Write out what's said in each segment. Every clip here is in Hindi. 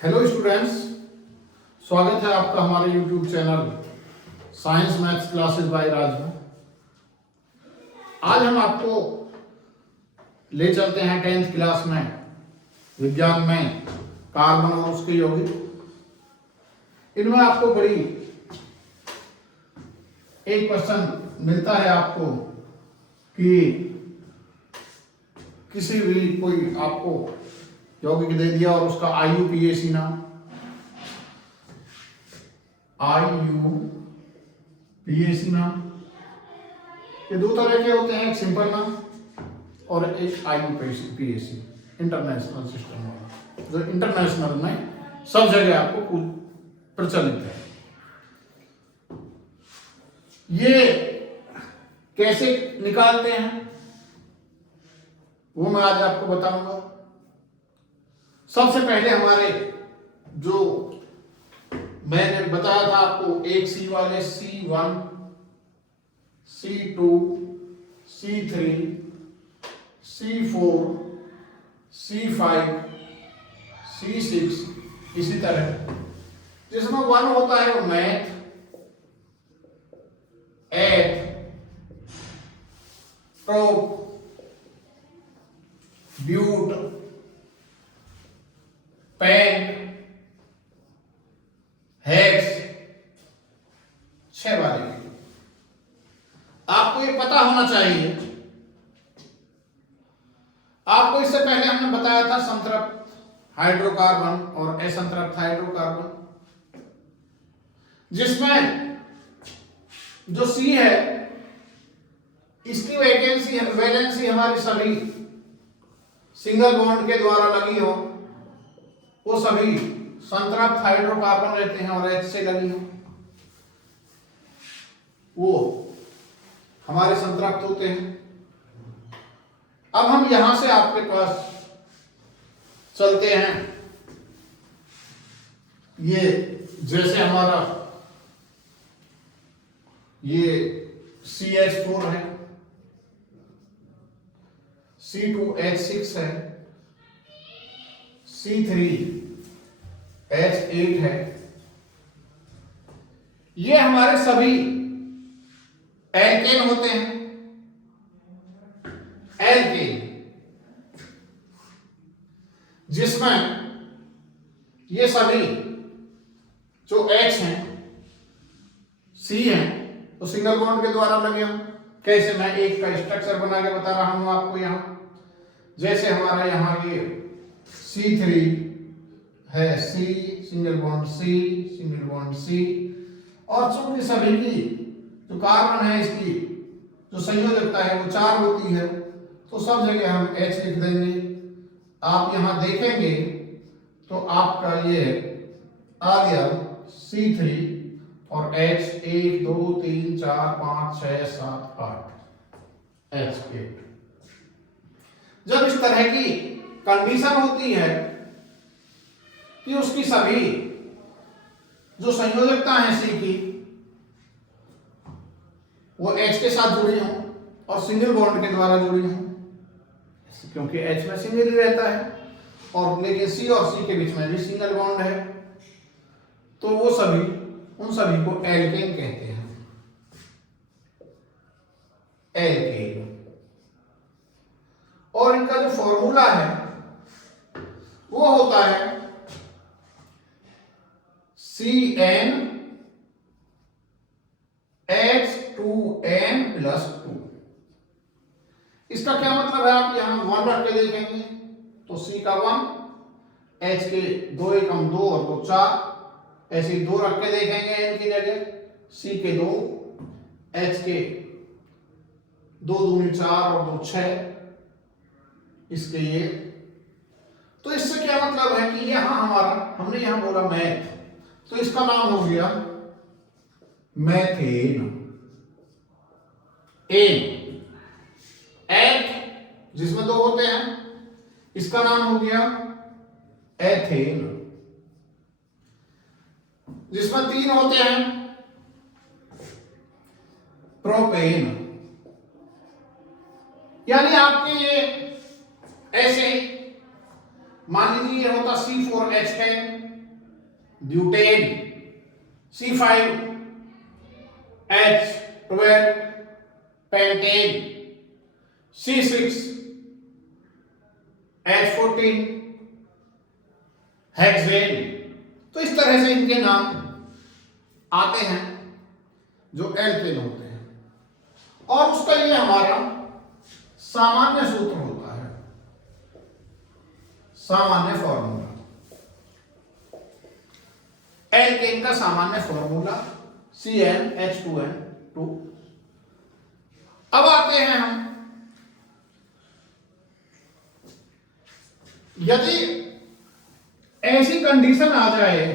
हेलो स्टूडेंट्स, स्वागत है आपका हमारे YouTube channel science maths classes by Raj में। आज हम आपको ले चलते हैं 10th क्लास में विज्ञान में कार्बन और उसके यौगिक। इनमें आपको बड़ी एक क्वेश्चन मिलता है आपको कि किसी भी कोई आपको यौगिक दे दिया और उसका IUPAC नाम, IUPAC नाम, ये दो तरह के होते हैं, एक सिंपल नाम और एक IUPAC इंटरनेशनल सिस्टम वाला, जो इंटरनेशनल में सब जगह आपको प्रचलित है। ये कैसे निकालते हैं वो मैं आज आपको बताऊंगा। सबसे पहले हमारे जो मैंने बताया था आपको एक सी वाले C1, C2, C3, C4, C5, C6, इसी तरह जिसमें 1 होता है वो मैथ, एथ, टॉप, ब्यूट, पेंट, हेक्स, 6 वाले। आपको ये पता होना चाहिए। आपको इससे पहले हमने बताया था संतृप्त हाइड्रोकार्बन और असंतृप्त हाइड्रोकार्बन, जिसमें जो C है इसकी वैलेंसी हमारी सभी सिंगल बॉन्ड के द्वारा लगी हो, वो सभी संतृप्त हाइड्रोकार्बन रहते हैं, और H से लगी हो वो हमारे संतृप्त होते हैं। अब हम यहां से आपके पास चलते हैं। ये जैसे हमारा ये CH4 है, C2H6 है, C3H8 है। ये हमारे सभी एल्केन होते हैं। एल्केन जिसमें ये सभी जो H हैं, C हैं, तो सिंगल बॉन्ड के द्वारा लगे हम। कैसे, मैं एक का स्ट्रक्चर बना के बता रहा हूं आपको। यहां जैसे हमारा यहां ये C3 है, C single bond C, single bond C, और चूंकि सभी की जो कार्बन है इसकी जो संयोजकता है वो 4 होती है, तो सब जगह हम H लिख देंगे। आप यहां देखेंगे तो आपका ये आ गया C3 और H 1 2 3 4 5 6 7 8 H8। जब इस तरह की कंडीशन होती है कि उसकी सभी जो संयोजकता है C की वो H के साथ जुड़ी हो और सिंगल बॉन्ड के द्वारा जुड़ी हो, क्योंकि H में सिंगल ही रहता है, और लेकिन C और C के बीच में भी सिंगल बॉन्ड है, तो वो सभी उन सभी को एल्केन कहते हैं। एल्केन। और इनका जो फॉर्मूला है वो होता है CnH2n+2। इसका क्या मतलब है, आप यहां 1 रख के देखेंगे तो C का 1, H के 2 एकम 2 और 2 4, ऐसे 2 रख के देखेंगे N की जगह, C के 2, H के 2 दूनी 4 और 2 6, इसके ये। तो इससे क्या मतलब है कि यहां हमारा, हमने यहां बोला मैथ, तो इसका नाम हो गया मैथेन। एन, एथ जिसमें 2 होते हैं, इसका नाम हो गया एथेन। जिसमें 3 होते हैं, प्रोपेन। यानी आपके ये ऐसे मान लीजिए ये होता C4H10, butane, C5H12 pentane, C6H14 hexane. तो इस तरह से इनके नाम आते हैं जो एल्केन होते हैं, और उसका ये हमारा सामान्य सूत्र होता है, सामान्य फॉर्मूला। एल्केन का सामान्य फॉर्मूला CnH2n2। अब आते हैं हम, यदि ऐसी कंडीशन आ जाए,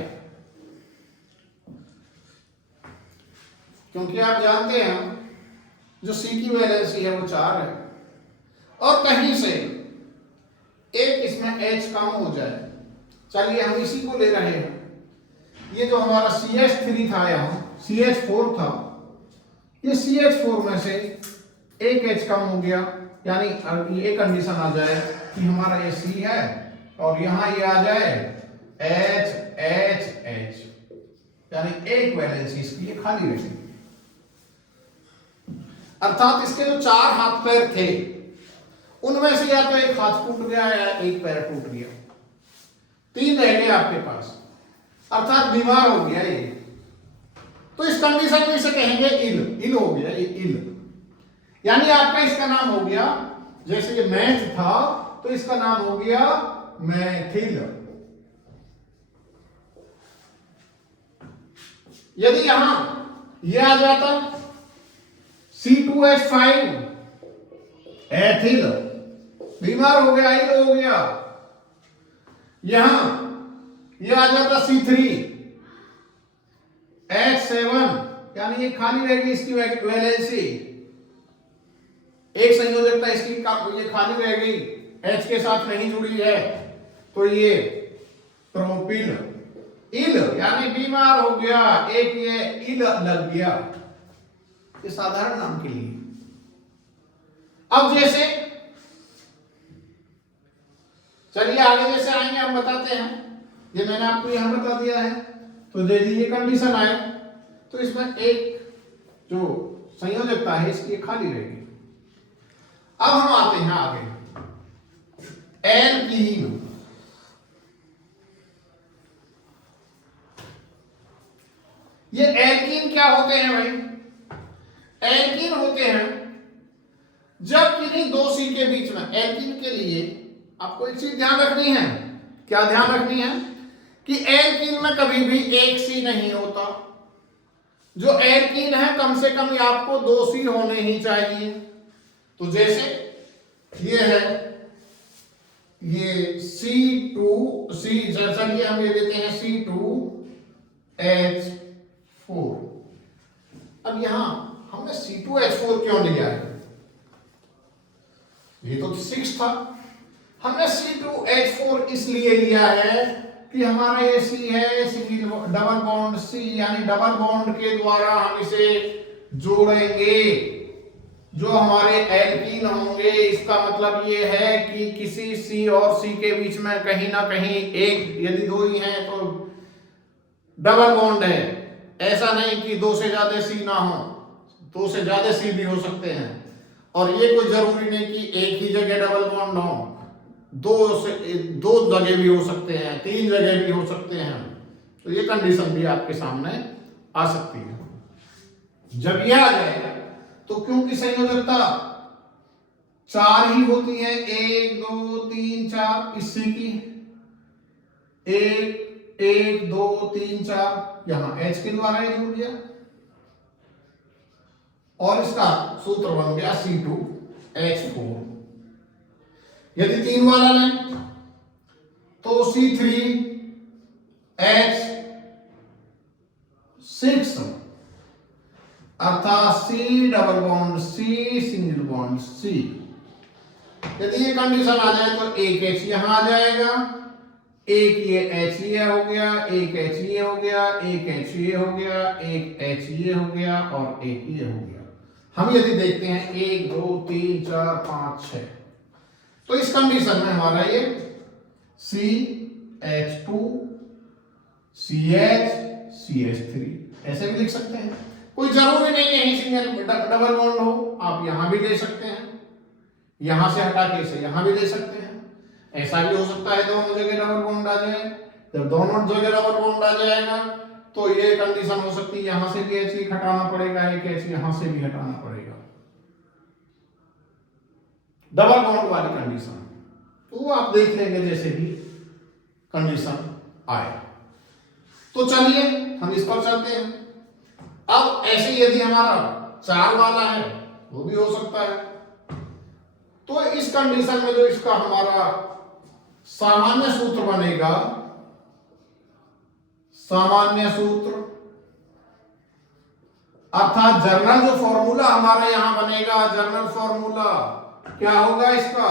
क्योंकि आप जानते हैं जो C की वैलेंसी है वो 4 है, और कहीं से एक इसमें H कम हो जाए, चलिए हम इसी को ले रहे हैं, ये जो हमारा CH3 था, यहाँ CH4 था, ये CH4 में से एक H कम हो गया, यानी ये कंडीशन आ जाए कि हमारा ये C है और यहां ये आ जाए H, यानी एक वैलेंसी इसकी ये खाली रहेगी। अर्थात इसके जो 4 हाथ पैर थे उनमें से या तो एक हाथ टूट गया या एक पैर टूट गया, 3 रह गए आपके पास, अर्थात बीमार हो गया ये। तो इस कंडीशन में इसे कहेंगे इल हो गया, ये इल, यानी आपका इसका नाम हो गया, जैसे ये मैथ था तो इसका नाम हो गया मैथिल। यदि यहां ये आ जाता C2H5 एथिल, बीमार हो गया, इल हो गया। यहां ये आ जाता C3H7, यानी ये खाली रहेगी इसकी वैलेंसी, एक संयोजकता इसकी ये खाली रहेगी, H के साथ नहीं जुड़ी है, तो ये प्रोपिल, इल यानी बीमार हो गया, एक ये इल लग गया, ये साधारण नाम के लिए। अब जैसे चलिए आगे जैसे आएंगे हम बताते हैं, ये मैंने आपको यहां बता दिया है। तो यदि ये कंडीशन आए तो इसमें एक जो संयोजकता है इसकी खाली रहेगी। अब हम आते हैं आगे, एल्कीन। ये एल्कीन क्या होते हैं भाई? एल्कीन होते हैं जब किन्हीं दो C के बीच में, एल्कीन के लिए आपको एक चीज ध्यान रखनी है। क्या ध्यान रखनी है? कि एल्कीन में कभी भी एक C नहीं होता। जो एल्कीन है कम से कम आपको 2 C होने ही चाहिए। तो जैसे ये है, ये C2C, चलिए हम ये देते हैं C2H4। अब यहां हमने C2H4 क्यों लिया है? ये तो 6 था, हमने C2H4 इसलिए लिया है कि हमारा ये C है, सिंगल डबल बॉन्ड C, यानी डबल बॉन्ड के द्वारा हम इसे जोड़ेंगे। जो हमारे एल्कीन होंगे, इसका मतलब ये है कि किसी C और C के बीच में कहीं ना कहीं एक, यदि 2 ही हैं तो डबल बॉन्ड है। ऐसा नहीं कि 2 से ज्यादा C ना हो, 2 से ज्यादा C भी हो सकते हैं। और ये कोई जरूरी नहीं कि एक ही जगह डबल बॉन्ड हो, 2 जगह भी हो सकते हैं, 3 जगह भी हो सकते हैं। तो ये कंडीशन भी आपके सामने आ सकती है। जब यह आ जाएगा तो क्योंकि संयोजकता 4 ही होती है, 1 2 3 4 इससे की 1 1 2 3 4, यहां H के द्वारा ही जुड़ गया और इसका सूत्र बन गया C2H4। यदि 3 वाला लें तो C3H6, अर्थात C double bond C single bond C। यदि ये कंडीशन आ जाए तो एक H यहां आ जाएगा, एक ये H ये हो गया, एक H ये हो गया, एक H ये हो गया, एक H ये हो गया और एक ये हो गया। हम यदि देखते हैं 1 2 3 4 5 6, तो इस कंडीशन में हमारा ये CH2, CH3, ऐसे भी लिख सकते हैं। कोई जरूरी नहीं है यही सिंगल डबल बॉन्ड हो, आप यहां भी ले सकते हैं, यहां से हटा के इसे यहां भी ले सकते हैं। ऐसा भी हो सकता है दोनों जगह डबल बॉन्ड आ जाए। जब दोनों जगह डबल बॉन्ड आ जाएगा तो ये कंडीशन हो सकती है यहां से भी ऐसे हटाना पड़ेगा, एक ऐसे यहां से भी हटाना पड़ेगा, डबल बॉन्ड वाली कंडीशन। तो आप देख लेंगे जैसे भी कंडीशन आए। तो चलिए हम इस पर चलते हैं। अब ऐसे यदि हमारा 4 वाला है वो भी हो सकता है। तो इस कंडीशन में जो इसका हमारा सामान्य सूत्र बनेगा, सामान्य सूत्र अर्थात जर्नल जो फॉर्मूला हमारा यहां बनेगा, जर्नल फॉर्मूला क्या होगा इसका,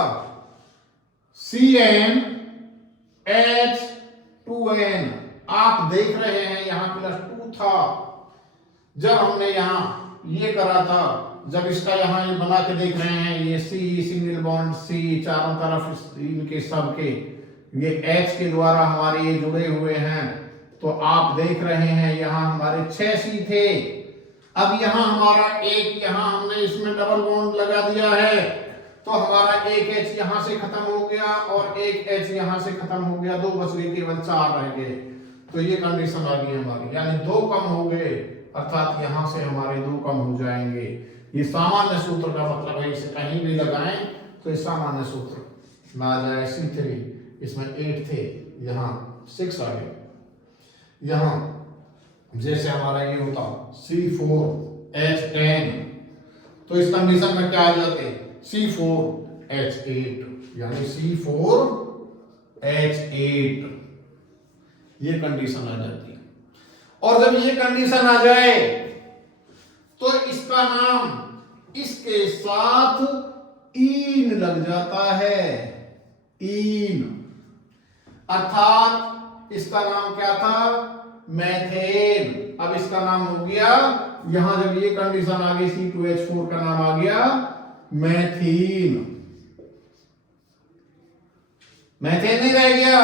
CnH2n। आप देख रहे हैं यहां +2 था जब हमने यहां ये करा था, जब इसका यहां ये बना के देख रहे हैं, ये C सिंगल बॉन्ड C चारों तरफ इनके सबके ये H के द्वारा हमारे ये जुड़े हुए हैं। तो आप देख रहे हैं यहां हमारे 6 C थे, अब यहां हमारा एक, यहां हमने इसमें डबल बॉन्ड लगा दिया है तो हमारा एक H यहां से खत्म हो गया और एक H यहां से खत्म हो गया, 2 बच गए, केवल 4 रह गए। तो ये कंडीशन आ गई हमारी, यानी 2 कम हो गए, अर्थात यहां से हमारे 2 कम हो जाएंगे। ये सामान्य सूत्र का मतलब है, इसे कहीं भी लगाएं तो ये सामान्य सूत्र ना आ जाए। C3 इसमें 8 थे, यहाँ 6 आ गए। यहाँ जैसे हमारा ये होता C4H10, तो इस कंडीशन में क्या आ जाते, C4H8, यानी C4H8, ये कंडीशन आ जाती है। और जब ये कंडीशन आ जाए तो इसका नाम इसके साथ ईन लग जाता है, ईन, अर्थात इसका नाम क्या था, मैथेन। अब इसका नाम हो गया, यहां जब ये कंडीशन आ गई C2H4 का नाम आ गया मैथीन। मैथेन नहीं रह गया,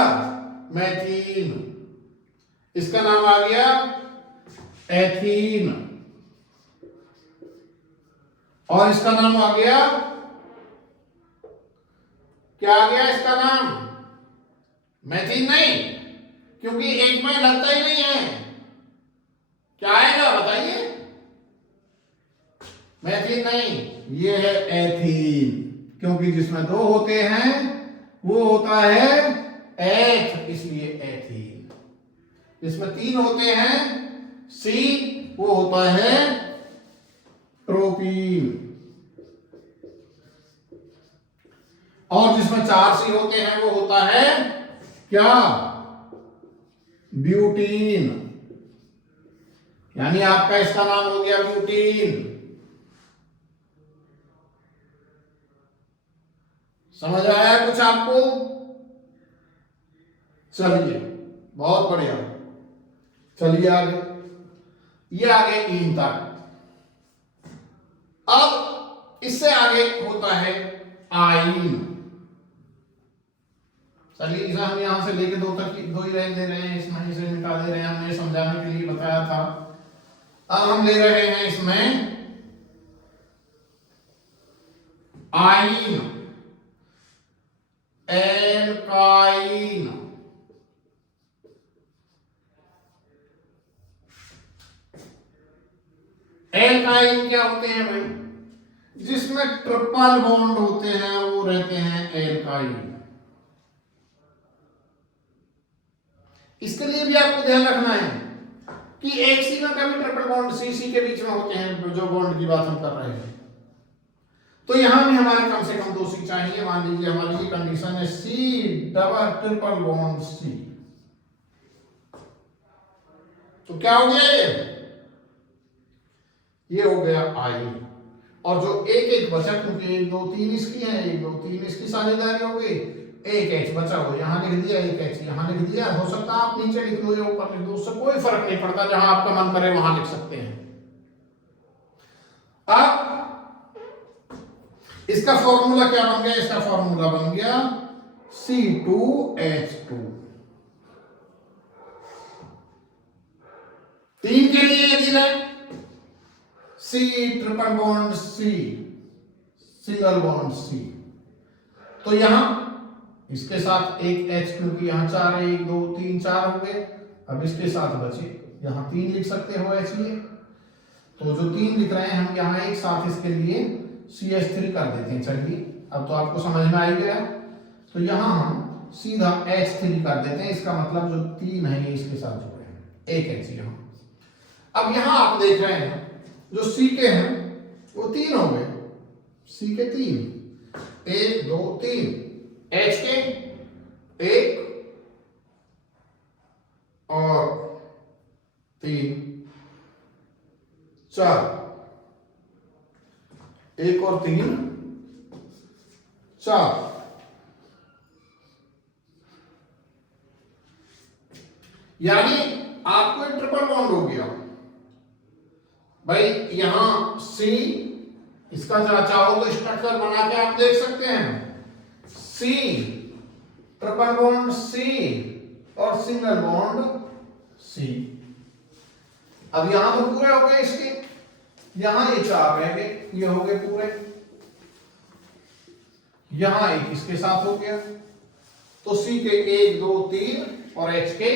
मैथीन। इसका नाम आ गया एथीन, और इसका नाम आ गया, क्या आ गया इसका नाम, मैथीन नहीं, क्योंकि एक में लगता ही नहीं है। क्या आएगा बताइए, मैथीन नहीं, ये है एथीन, क्योंकि जिसमें 2 होते हैं वो होता है एथ, इसलिए एथीन। जिसमें 3 होते हैं C, वो होता है प्रोपीन, और जिसमें 4 C होते हैं वो होता है क्या, ब्यूटीन। यानी आपका इसका नाम हो गया ब्यूटीन। समझ आया कुछ आपको? चलिए बहुत बढ़िया, चलिए आगे, ये आगे ईन तक। अब इससे आगे होता है आइन। चलिए इसे हम यहां से लेके 2 तक 2 ही रहने दे रहे हैं, इसमें इसे मिटा दे रहे हैं, हमने समझाने के लिए बताया था। अब हम ले रहे हैं इसमें आइन, एल्काइन। एल्काइन क्या होते हैं भाई, जिसमें ट्रिपल बॉन्ड होते हैं वो रहते हैं एल्काइन। इसके लिए भी आपको ध्यान रखना है कि एक सी में कभी ट्रिपल बॉन्ड सी के बीच में होते हैं, जो बॉन्ड की बात हम कर रहे हैं। तो यहां भी हमारे कम से कम 2 सी चाहिए। मान लीजिए हमारी ये कंडीशन है C double triple bond C, तो क्या हो गया, ये हो गया आई। और जो एक एक बचा, क्योंकि 1 2 3 इसकी है, 1 2 3 इसकी साझेदारी हो गई, एक एच बचा हो, यहां लिख दिया, एक एच यहां लिख दिया। हो सकता है आप नीचे लिख लो या ऊपर लिख दो, उससे कोई फर्क नहीं पड़ता, जहां आपका मन करे वहां लिख सकते हैं। अब इसका फॉर्मूला क्या बन गया, इसका फॉर्मूला बन गया C2H2। 3 के लिए यदि लें C triple bond C single bond C, तो यहां इसके साथ एक H, क्योंकि यहां 4 है, 1 2 3 4 हो गए। अब इसके साथ बचे, यहां 3 लिख सकते हो H लिए, तो जो 3 लिख रहे हैं हम यहां एक साथ इसके लिए CH3 कर देते हैं। चलिए अब तो आपको समझ में आ ही गया, तो यहां हम सीधा H3 कर देते हैं। इसका मतलब जो 3 है ये इसके साथ जुड़े हैं, एक H यहां। अब यहां आप देख रहे हैं जो C के हैं वो 3 हो गए, C के 3, 1 2 3, H के 1 और 3 4, 1 और 3 4। यानी आपको एक ट्रिपल बॉन्ड हो गया भाई। यहां C, इसका चाहो तो स्ट्रक्चर बना के आप देख सकते हैं, C ट्रिपल बॉन्ड C और सिंगल बॉन्ड C। अब यहां तो पूरे हो गए इसके, यहां ये 4 रह गए, ये हो गए पूरे। यहां एक इसके साथ हो गया, तो C के 1 2 3 और H के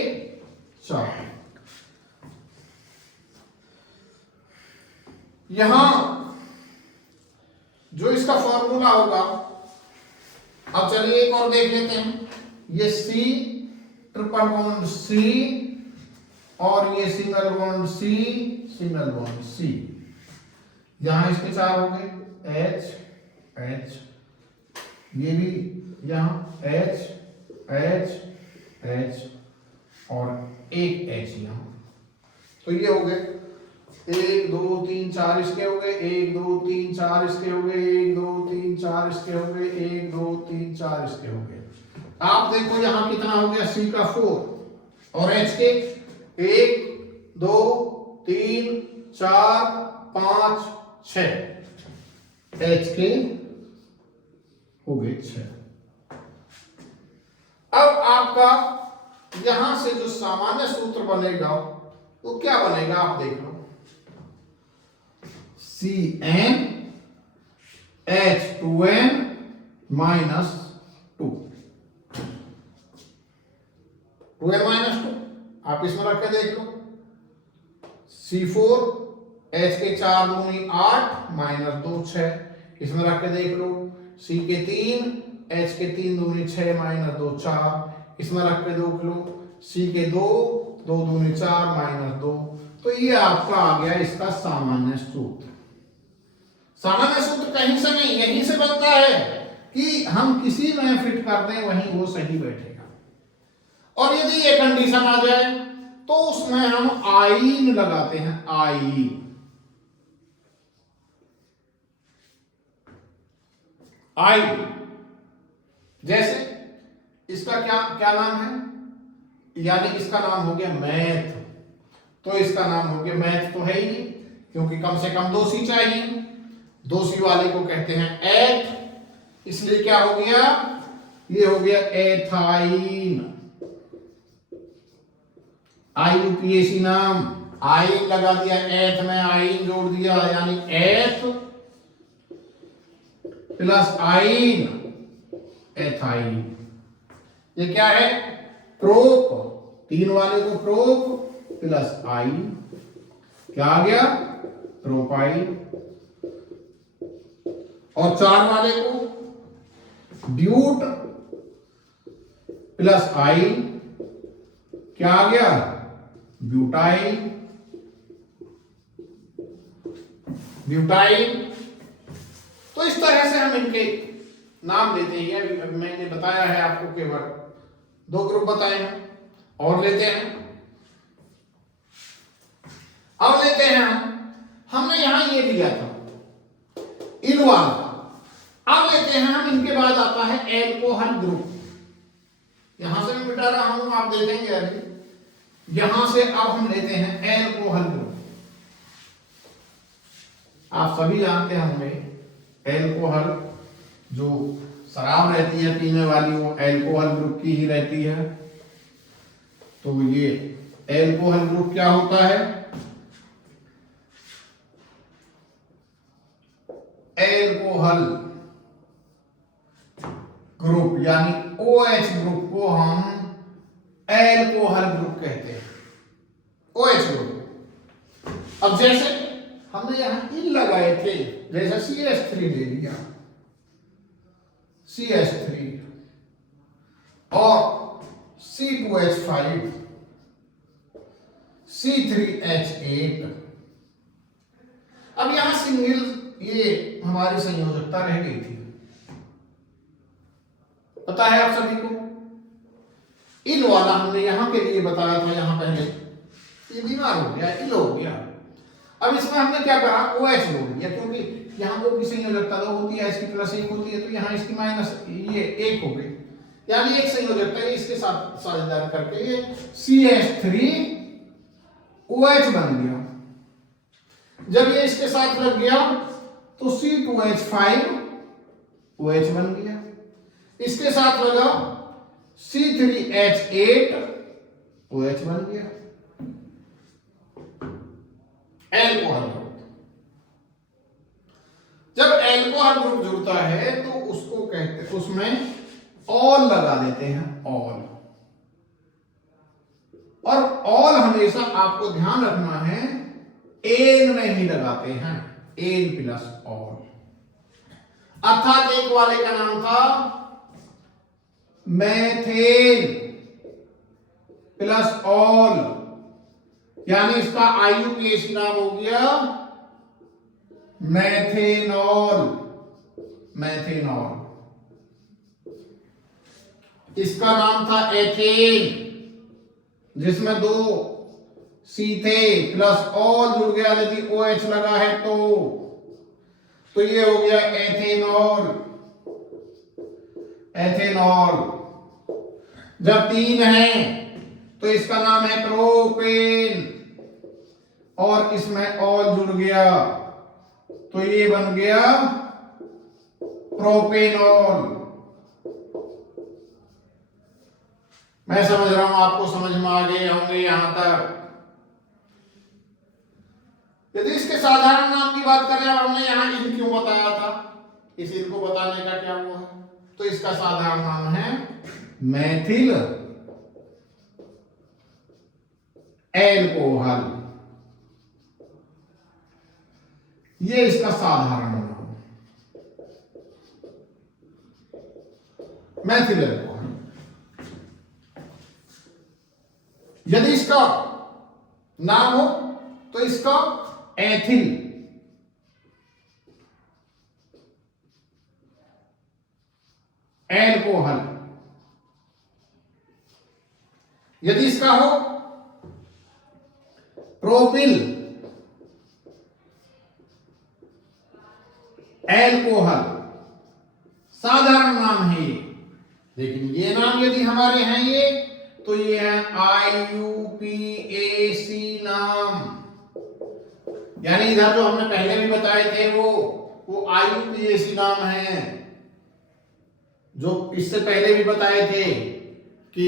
4। यहां जो इसका फॉर्मूला होगा, अब चलिए एक और देख लेते हैं। ये C ट्रिपल बॉन्ड C और ये single bond C, single bond C। यहां इसके 4 हो गए, H H, ये भी यहां H H H और एक H यहां, तो ये हो गए 1 2 3 4 इसके हो गए, 1 2 3 4 इसके हो गए, 1 2 3 4 इसके हो गए, 1 2 3 4 इसके हो गए। आप देखो यहां कितना हो गया, C का 4 और H के 1 2 3 4 5 6, H के हो गए 6। अब आपका यहां से जो सामान्य सूत्र बनेगा वो क्या बनेगा, आप देख लो, CN H2N minus 2, 2N minus 2 आप इसमें रख के देख लो। C4 H के 4 दूनी 8 माइनस 2 6, इसमें रख के देख लो। C के 3 H के 3 दूनी 6 माइनस 2 4, इसमें रख के देख लो। C के 2 2 दूनी 4 माइनस 2, तो ये आपका आ गया इसका सामान्य सूत्र। सामान्य सूत्र कहीं से नहीं, यहीं से बनता है कि हम किसी में फिट कर दें वहीं वो सही बैठेगा। और यदि ये कंडीशन आ जाए तो उसमें हम आइन लगाते हैं, आइन। आइन जैसे इसका क्या क्या नाम है, यानी इसका नाम हो गया मैथ, तो इसका नाम हो गया, मैथ तो है ही नहीं क्योंकि कम से कम 2 C चाहिए, 2 C वाले को कहते हैं एथ, इसलिए क्या हो गया, ये हो गया एथाइन। IUPAC नाम, आइन लगा दिया, एथ में आइन जोड़ दिया, यानी एथ प्लस आइन, एथाइन। ये क्या है, प्रोप, 3 वाले को प्रोप प्लस आइन, क्या आ गया, प्रोपाइन। और 4 वाले को ब्यूट प्लस आइन, क्या आ गया, ब्यूटाइन, ब्यूटाइन। तो इस तरह से हम इनके नाम लेते हैं। मैंने बताया है आपको, केवल 2 ग्रुप बताए हैं, और लेते हैं। अब लेते हैं हमने यहां ये लिया था इनवाल, अब लेते हैं हम इनके बाद आता है एल्कोहल ग्रुप। यहां से मैं मिटा रहा हूं, आप देखेंगे अभी। यहां से अब हम लेते हैं एल्कोहल ग्रुप। आप सभी जानते होंगे एल्कोहल जो शराब रहती है पीने वाली वो एल्कोहल ग्रुप की ही रहती है। तो ये एल्कोहल ग्रुप क्या होता है, एल्कोहल ग्रुप यानी OH ग्रुप को हम एल्कोहल ग्रुप कहते हैं, OH ग्रुप। अब जैसे हमने यहां इन लगाए थे, जैसे CH3 ले लिया, CH3 और C2H5, C3H8। अब यहां सिंगल ये हमारी संयोजकता रह गई थी, पता है आप सभी को। इन वाला हमने यहां के लिए बताया था, यहां पहले ये बीमार हो गया, इल हो गया। अब इसमें हमने क्या करा, OH जोड़ दिया, क्योंकि यहाँ O की संयोजकता 2 होती है, इसकी +1 होती है, तो यहाँ इसकी माइनस ये 1 हो गई, यानी एक संयोजकता है, इसके साथ साझेदार करके ये CH3OH बन गया। जब ये इसके साथ लग गया तो C2H5OH बन गया, इसके साथ लगा C3H8OH बन गया, एल्कोहल ग्रुप। जब एल्कोहल ग्रुप जुड़ता है तो उसको कहते हैं, उसमें ऑल लगा देते हैं, ऑल। और ऑल हमेशा आपको ध्यान रखना है एन में ही लगाते हैं, एन प्लस ऑल। अर्थात एक वाले का नाम था मैथेन प्लस ऑल, यानी इसका IUPAC नाम हो गया मैथेनॉल, मैथेनॉल। इसका नाम था एथेन, जिसमें 2 C थे प्लस ऑल जुड़ गया, यदि OH लगा है तो ये हो गया एथेनॉल, एथेनॉल। जब 3 है तो इसका नाम है प्रोपेन, और इसमें ऑल जुड़ गया तो ये बन गया प्रोपेनॉल। मैं समझ रहा हूं आपको समझ में आ गए होंगे यहां तक। यदि इसके साधारण नाम की बात करें, और हमने यहां इन क्यों बताया था, इस इन को बताने का क्या हुआ है, तो इसका साधारण नाम है मैथिल एल्कोहल, ये इसका साधारण नाम, मैथिल एल्कोहल। यदि इसका नाम हो तो इसका एथिल एल्कोहल, यदि इसका हो प्रोपिल एल्कोहल, साधारण नाम है ये। लेकिन ये नाम यदि हमारे हैं ये, तो ये है IUPAC नाम, यानी इधर जो हमने पहले भी बताए थे वो IUPAC नाम है। जो इससे पहले भी बताए थे कि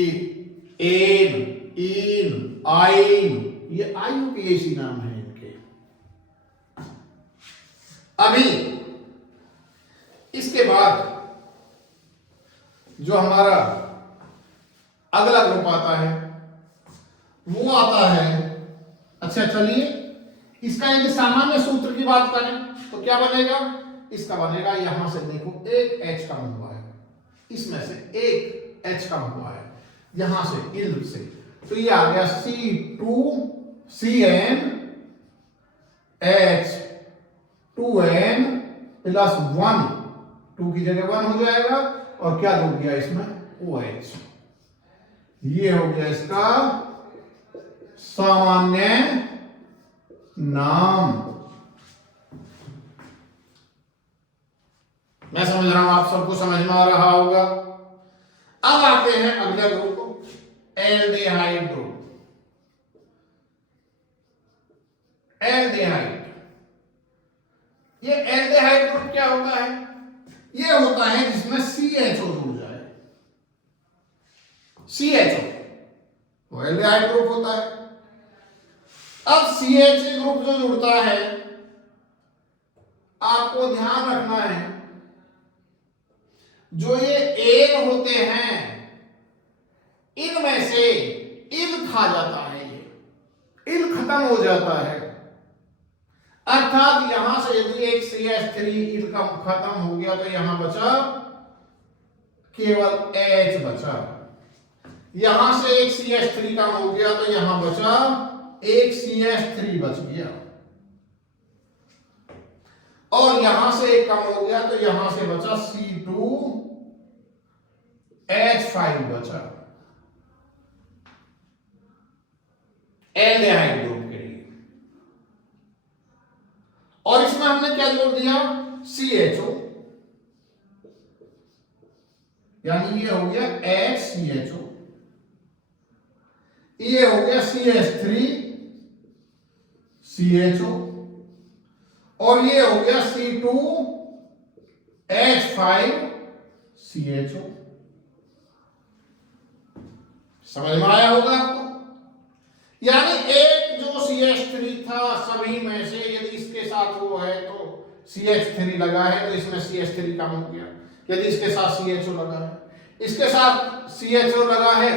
एन, इन, आइन, ये IUPAC नाम है इनके। अभी इसके बाद जो हमारा अगला ग्रुप आता है वो आता है, अच्छा चलिए इसका यदि सामान्य सूत्र की बात करें तो क्या बनेगा, इसका बनेगा, यहां से देखो एक H कम हुआ है, इसमें से एक H कम हुआ है यहां से इल से, तो ये आ गया C2CnH2n प्लस 1, 2 की जगह 1 हो जाएगा, और क्या जुड़ गया इसमें OH। ये हो गया इसका सामान्य नाम। मैं समझ रहा हूं आप सबको समझ में आ रहा होगा। अब आते हैं अगले ग्रुप को, एल्डिहाइड ग्रुप। एल्डिहाइड, ये एल्डिहाइड ग्रुप क्या होता है, ये होता है जिसमें CHO जुड़ जाए, CHO वो एल्डिहाइड ग्रुप होता है। अब CH ग्रुप जो जुड़ता है, आपको ध्यान रखना है जो ये एन होते हैं इनमें से इल खा जाता है, ये इल खत्म हो जाता है। अर्थात यहां से यदि एक CH3 इल का खत्म हो गया तो यहां बचा केवल H बचा। यहां से एक CH3 कम हो गया तो यहां बचा एक CH3 बच गया, और यहां से एक कम हो गया तो यहां से बचा C2H5 बचा एल्डिहाइड ग्रुप के लिए। और इसमें हमने क्या जोड़ दिया, CHO, यानी ये हो गया HCHO, ये हो गया CH3CHO, और ये हो गया C2H5CHO। समझ में आया होगा आपको? यानी एक जो CH3 था सभी में से यदि इसके साथ वो है तो CH3 लगा है तो इसमें CH3 कम हो गया, यदि इसके साथ CHO लगा है, इसके साथ CHO लगा है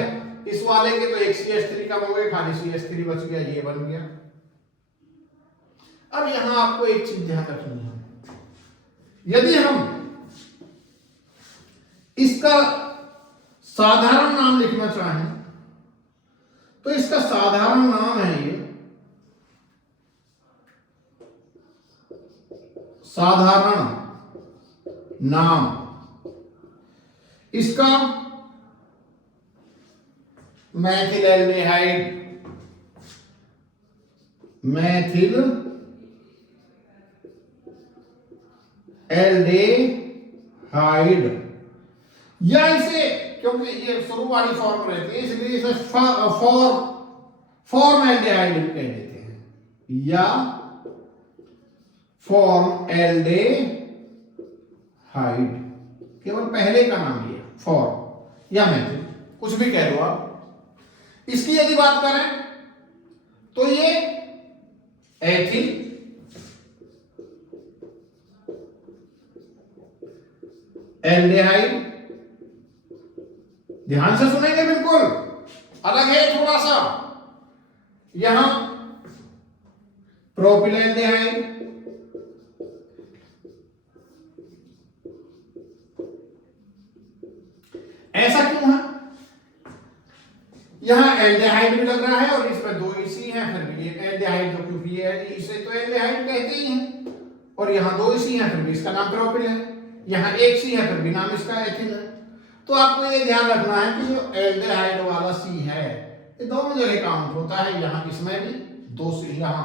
इस वाले के तो एक CH3 कम हो गया, खाली CH3 बच गया, ये बन गया। अब यहां आपको एक चीज ध्यान रखनी है, यदि हम इसका साधारण नाम लिखना चाहें तो इसका साधारण नाम है ये साधारण नाम, इसका मैथिलएल्डिहाइड, मैथिलएल्डिहाइड, या इसे क्योंकि ये शुरू वाली फॉर्म रहती है इसलिए इसे फॉर्म एल्डिहाइड कह देते हैं, या फॉर्म एल्डिहाइड, केवल पहले का नाम ये फॉर्म या मैथिल, कुछ भी कह दो आप। इसकी यदि बात करें तो ये एथिल एल्डिहाइड, ध्यान से सुनेंगे, बिल्कुल अलग है थोड़ा सा। यहां प्रोपिलएल्डिहाइड, ऐसा क्यों है? यहां एल्डिहाइड भी लग रहा है और इसमें दो इसी हैं, फिर भी ये एल्डिहाइड तो क्योंकि ये इसे तो एल्डिहाइड कहते ही हैं, और यहां दो इसी हैं फिर भी इसका नाम प्रोपिल है, यहां एक सी है फिर भी नाम इसका एथिल है। तो आपको ये ध्यान रखना है कि जो एल्डिहाइड वाला सी है ये दोनों जगह काउंट होता है, यहां इसमें भी दो सी, यहां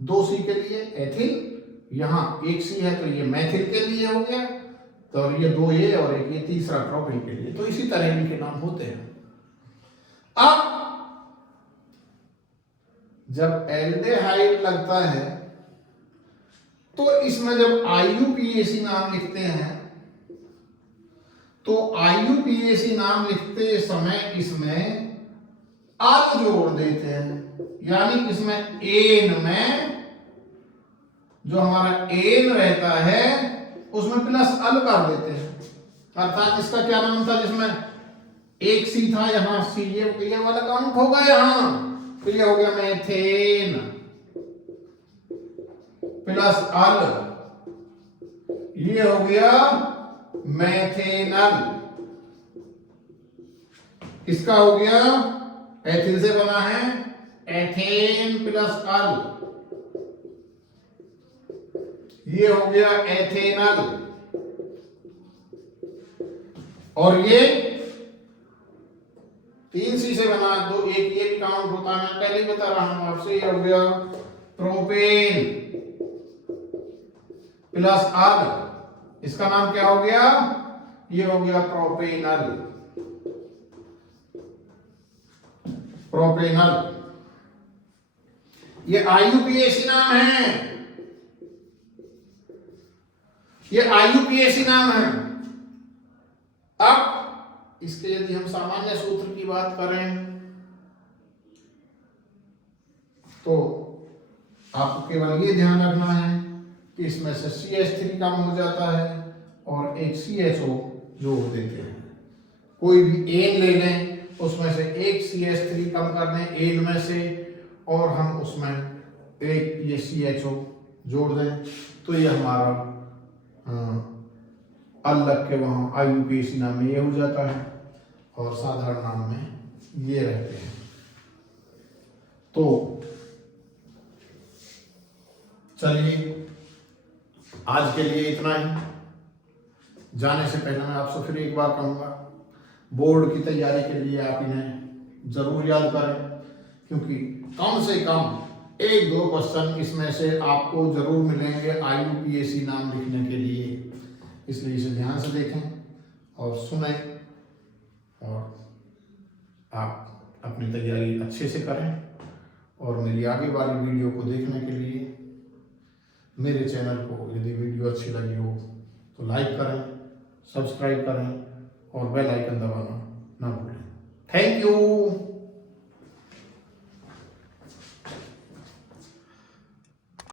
दो सी के लिए एथिल, यहां एक सी है तो ये मैथिल के लिए हो गया, तो ये दो ये और एक ये तीसरा प्रोपिल के लिए, तो इसी तरह इनके नाम होते हैं। अब जब एल्डिहाइड लगता है तो इसमें जब IUPAC नाम लिखते हैं तो IUPAC नाम लिखते समय इसमें अल जोड़ देते हैं, यानी इसमें एन में जो हमारा एन रहता है उसमें प्लस अल कर देते हैं। अर्थात इसका क्या नाम था जिसमें एक सी था, यहां सी, ये वाला काउंट होगा यहां, तो ये हो गया मेथेन प्लस अल, ये हो गया मैथेनल, इसका हो गया एथिल से बना है एथेन प्लस अल, ये हो गया एथेनल, और ये तीन सी से बना, दो एक ये भी काउंट होता है, मैं पहले बता रहा हूं आपसे, ये हो गया प्रोपेन प्लस अल, इसका नाम क्या हो गया, ये हो गया प्रोपेनल, प्रोपेनल। ये IUPAC नाम है, ये IUPAC नाम है। अब इसके यदि हम सामान्य सूत्र की बात करें तो आपको केवल ये ध्यान रखना है कि इसमें से CH3 कम हो जाता है और एक CHO जोड़ देते हैं। कोई भी एन ले लें, उसमें से एक CH3 कम कर दें एन में से, और हम उसमें एक ये CHO जोड़ दें, तो ये हमारा अलग के वहाँ IUPAC नाम में ये हो जाता है और साधारण नाम में ये रहते हैं। तो चलिए आज के लिए इतना ही। जाने से पहले मैं आपसे फिर एक बार कहूँगा, बोर्ड की तैयारी के लिए आप इन्हें जरूर याद करें, क्योंकि कम से कम 1-2 क्वेश्चन इसमें से आपको जरूर मिलेंगे IUPAC नाम लिखने के लिए। इसलिए इसे ध्यान से देखें और सुनें, और आप अपनी तैयारी अच्छे से करें। और मेरी आगे वाली वीडियो को देखने के लिए मेरे चैनल को, यदि वीडियो अच्छी लगी हो तो लाइक करें, सब्सक्राइब करें और बेल आइकन दबाना ना भूलें। Thank you.